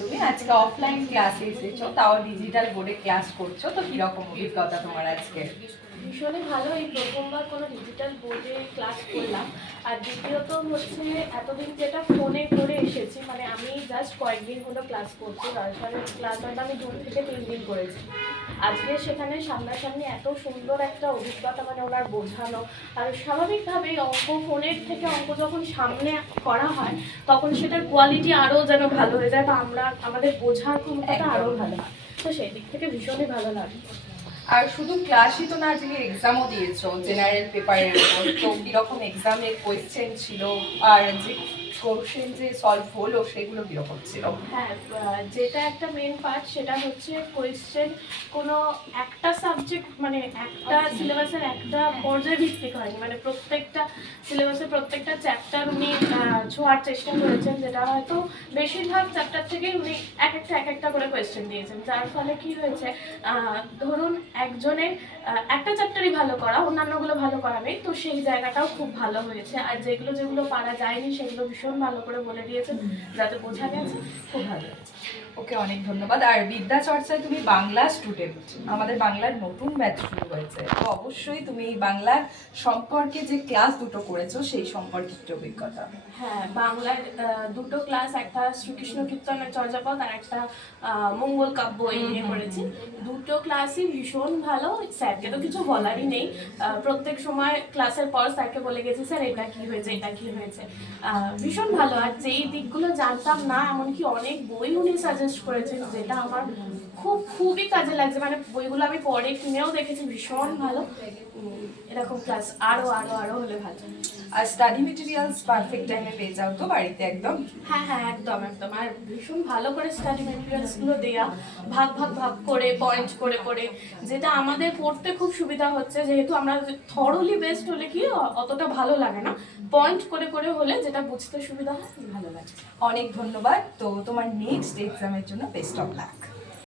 তুমি আজকে অফলাইন ক্লাসে এসেছ, তাও ডিজিটাল বোর্ডে ক্লাস করছ, তো কীরকম অভিজ্ঞতা তোমার আজকে? ভীষণই ভালো। এই প্রথমবার কোনো ডিজিটাল বোর্ডে ক্লাস করলাম। আর দ্বিতীয়ত হচ্ছে এতদিন যেটা ফোনে করে এসেছি মানে আমি জাস্ট কয়েকদিন হলো ক্লাস করছি। রাজস্থানের ক্লাস হয়তো আমি দূর থেকে তিন দিন করেছি। আজকে সেখানে সামনাসামনি এত সুন্দর একটা অভিজ্ঞতা মানে ওনার বোঝানো আর স্বাভাবিকভাবেই অঙ্ক ফোনের থেকে অঙ্ক যখন সামনে করা হয় তখন সেটার কোয়ালিটি আরও যেন ভালো হয়ে যায় বা আমরা আমাদের বোঝার ক্ষমতাটা আরও ভালো হয়। তো সেই দিক থেকে ভীষণই ভালো লাগে। আর শুধু ক্লাসই তো না আজকে এক্সামও দিয়েছ জেনারেল পেপারের উপর তো কীরকম এক্সামের কোয়েশ্চেন ছিল আর যে কোশ্চেন যে সলভ হলো সেগুলো কীরকম ছিল? হ্যাঁ যেটা একটা মেন পার্ট সেটা হচ্ছে কোয়েশ্চেন কোনো একটা সাবজেক্ট মানে একটা সিলেবাসের একটা পর্যায় ভিত্তিক হয়নি মানে প্রত্যেকটা সিলেবাসের প্রত্যেকটা চ্যাপ্টার উনি ছোঁয়ার চেষ্টা করেছেন যেটা হয়তো বেশিরভাগ চ্যাপ্টার থেকেই উনি এক একটা এক একটা করে কোয়েশ্চেন দিয়েছেন। যার ফলে কি হয়েছে ধরুন একজনের একটা চ্যাপ্টারই ভালো করা অন্যান্যগুলো ভালো করা নেই তো সেই জায়গাটাও খুব ভালো হয়েছে। আর যেগুলো যেগুলো পারা যায়নি সেগুলো ভীষণ ভালো করে বলে দিয়েছে যাতে বোঝা গেছে। খুব ভালো হয়েছে। ওকে অনেক ধন্যবাদ। আর বিদ্যা চর্চায় তুমি বাংলা স্টুডেন্ট আমাদের বাংলার নতুন ব্যাচ শুরু হয়েছে। তো অবশ্যই তুমি এই বাংলার সম্পর্কে যে ক্লাস দুটো করেছ সেই সম্পর্কে একটু অভিজ্ঞতা। হ্যাঁ বাংলার দুটো ক্লাস একটা শ্রীকৃষ্ণ কীর্তনের চর্যাপদ আর একটা মঙ্গল কাব্য এই নিয়ে করেছি। দুটো ক্লাসই ভীষণ ভালো, স্যারকে তো কিছু বলারই নেই। প্রত্যেক সময় ক্লাসের পর স্যারকে বলে গেছি, স্যার, এটা কি হয়েছে, এটা কি হয়েছে? ভীষণ ভালো। আর যেই দিকগুলো জানতাম না, এমনকি অনেক বই উনি সাজেস্ট করেছেন, যেটা আমার খুব, খুবই কাজে লাগছে। মানে বইগুলো আমি পরে কিনেও দেখেছি, ভীষণ ভালো। এরকম ক্লাস আরও আরও আরও হলে ভালো। আর স্টাডি মেটেরিয়ালস পারফেক্ট টাইমে পেয়ে যাও তো বাড়িতে একদম? হ্যাঁ হ্যাঁ একদম একদম। আর ভীষণ ভালো করে স্টাডি মেটেরিয়ালসগুলো দেয়া। ভাগ ভাগ ভাগ করে পয়েন্ট করে করে। যেটা আমাদের পড়তে খুব সুবিধা হচ্ছে যেহেতু আমরা থরলি বেস্ট হলে কি অতটা ভালো লাগে না। পয়েন্ট করে করে হলে যেটা বুঝতে সুবিধা হয় ভালো লাগে। অনেক ধন্যবাদ। তো তোমার নেক্সট এক্সামের জন্য বেস্ট অফ লাক